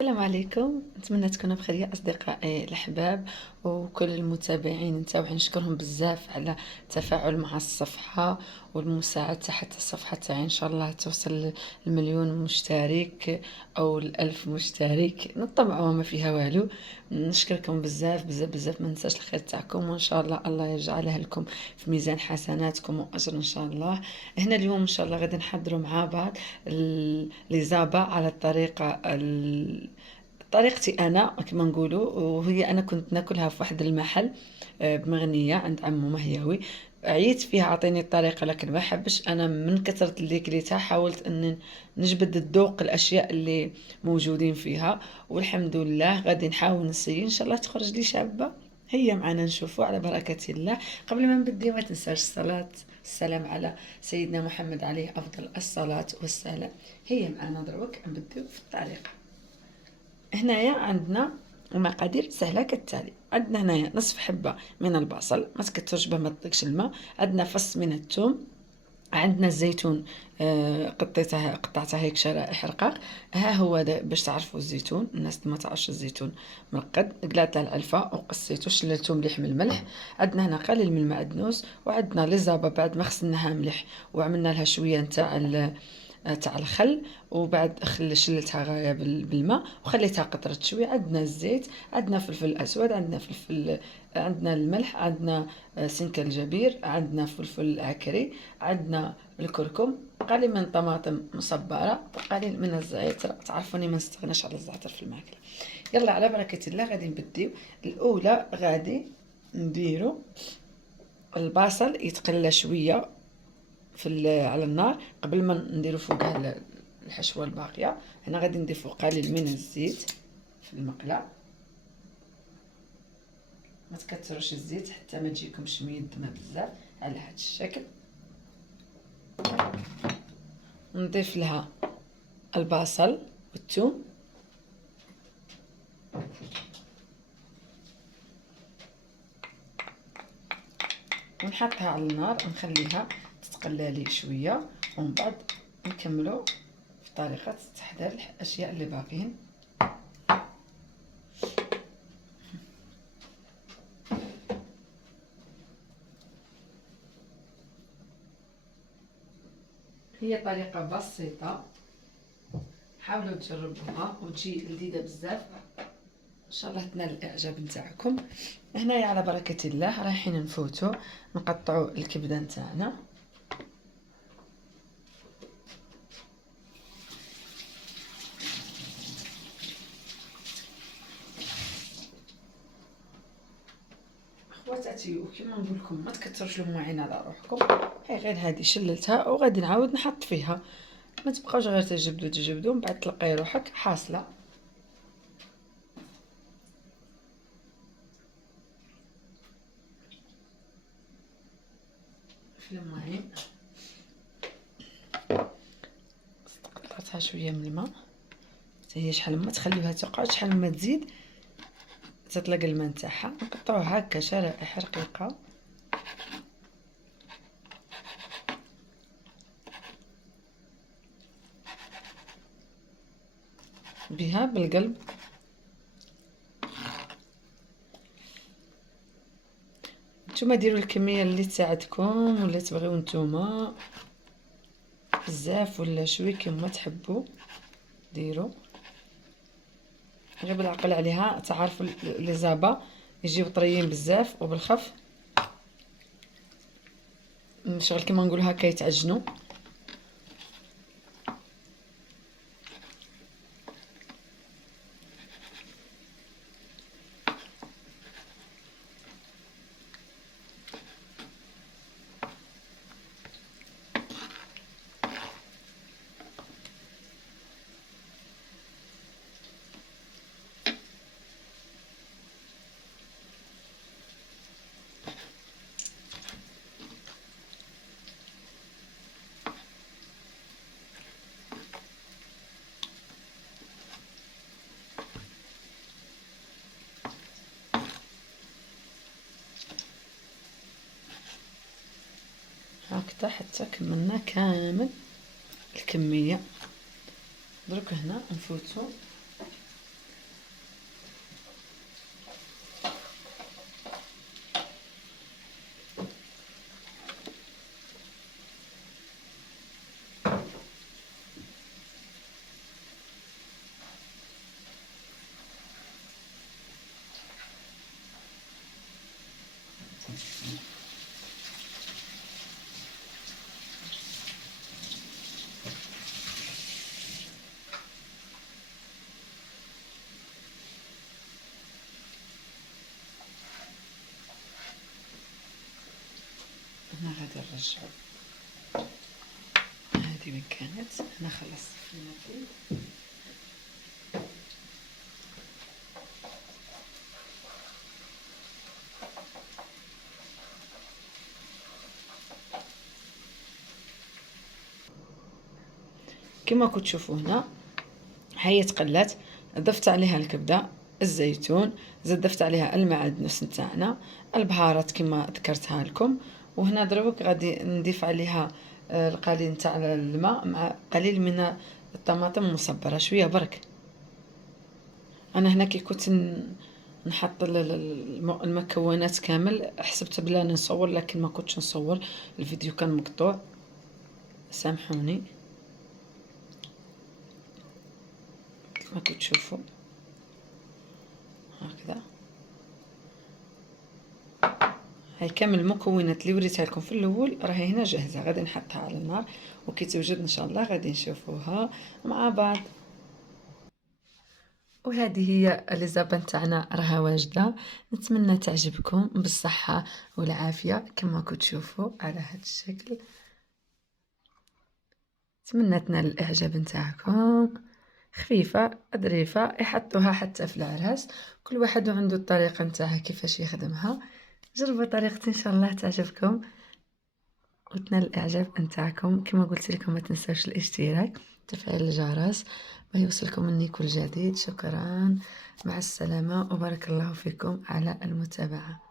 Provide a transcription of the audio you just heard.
السلام عليكم، نتمنى تكونوا بخير يا اصدقائي الاحباب وكل المتابعين نتاوعي. نشكرهم بزاف على التفاعل مع الصفحه والمساعده حتى الصفحه تاعي ان شاء الله توصل المليون مشترك او الالف مشترك. نطبعوا ما فيها والو. نشكركم بزاف بزاف بزاف، ما ننساش الخير تاعكم، وان شاء الله الله يجعلها لكم في ميزان حسناتكم واجر ان شاء الله. هنا اليوم ان شاء الله غادي نحضروا مع بعض لي زابا على الطريقه طريقتي انا كما نقولوا، وهي انا كنت ناكلها في واحد المحل بمغنيه عند عمو مهياوي. عييت فيها عطيني الطريقه لكن ما حبش انا، من كثره اللي كليتها حاولت ان نجبد الذوق الاشياء اللي موجودين فيها، والحمد لله غادي نحاول نسي ان شاء الله تخرج لي شابه. هيا معنا نشوفوا على بركة الله. قبل ما نبدي ما تنساش الصلاة السلام على سيدنا محمد عليه أفضل الصلاة والسلام. هيا معنا دروك نبدو في الطريقة. هنايا عندنا المقادير سهله كالتالي. عندنا هنايا نصف حبه من البصل، ما تكثرش باه ما تطيقش الماء. عندنا فص من الثوم. عندنا الزيتون، قطعته هيك شرائح رقاق. ها هو باش تعرفوا الزيتون، الناس ما تعرفش الزيتون مرقد، قلعته العلفه وقصيته شللته مليح من الملح. عندنا هنا قليل من المعدنوس، وعندنا لي زابا بعد ما غسلناها مليح وعملنا لها شويه تاع الخل، وبعد شلتها غايه بالماء وخليتها قطرت شويه. عندنا الزيت، عندنا فلفل اسود، عندنا فلفل، عندنا الملح، عندنا سنك الجبير، عندنا فلفل عكري، عندنا الكركم، قليل من طماطم مصبره، وقليل من الزعتر. تعرفوني ما نستغناش على الزعتر في الماكله. يلا على بركه الله غادي نبديو. الاولى غادي نديرو البصل يتقلى شويه على النار قبل ما نديرو فوقها الحشوه الباقيه. هنا غادي نضيفو قليل من الزيت في المقله، ما تكثروش الزيت حتى ما تجيكمش ميدمه بزاف على هذا الشكل. نضيف لها البصل والثوم، ونحطها على النار ونخليها تتقلى لي شويه، ومن بعد نكملوا في طريقه تحضير الاشياء اللي باقيين. هي طريقه بسيطه، حاولوا تجربوها وتجي لذيذه بزاف، ان شاء الله تنال الاعجاب نتاعكم. هنايا على بركه الله رايحين نفوتوا نقطعوا الكبده نتاعنا. خواتاتي وكما نقول لكم ما تكثروش المواعين على روحكم. هاي غير هذه شللتها وغادي نعاود نحط فيها، ما تبقاوش غير تجبدوا من بعد تلقاي روحك حاصله في المواعين. قطعتها شويه من الماء، هي شحال ما تخليوها تقعد شحال ما تزيد تطلق الماء نتاعها. نقطعوها هكا شرائح رقيقه بها بالقلب. نتوما ديروا الكميه اللي تساعدكم، ولا تبغيو نتوما بزاف ولا شوي كما تحبوا ديروا، غير بالعقل عليها. تعرفوا لي زابا يجيو طريين بزاف وبالخف شغل كما نقول هكا يتعجنوا. هكذا حتى كملنا كامل الكميه. درك هنا نفوتو هنا غادي نرجعو هذه وين كانت. انا خلصت الفلفل. كما كتشوفوا هنا هي تقلات، ضفت عليها الكبده، الزيتون، ضفت عليها المعدنوس نتاعنا، البهارات كما ذكرتها لكم. وهنا دروك غادي نضيف عليها القليل نتاع الماء مع قليل من الطماطم المصبره، شويه برك. انا هنا كي كنت نحط المكونات كامل حسبت بلا نصور، لكن ما كنتش نصور، الفيديو كان مقطوع، سامحوني. كما كتشوفوا هكذا. هاي كامل المكونات اللي وريتها لكم في الاول راهي هنا جاهزه، غادي نحطها على النار وكي توجد ان شاء الله غادي نشوفوها مع بعض. وهذه هي ليزابان تاعنا راها واجده، نتمنى تعجبكم بالصحه والعافيه كما كتشوفوا على هذا الشكل. نتمنى تنال الاعجاب نتاعكم، خفيفه ظريفه يحطوها حتى في العراس، كل واحد عنده الطريقه نتاعها كيفاش يخدمها. جربوا طريقتي ان شاء الله تعجبكم وتنال الاعجاب نتاعكم. كما قلت لكم ما تنسوش الاشتراك، تفعيل الجرس ما يوصلكم مني كل جديد. شكرا، مع السلامه، وبارك الله فيكم على المتابعه.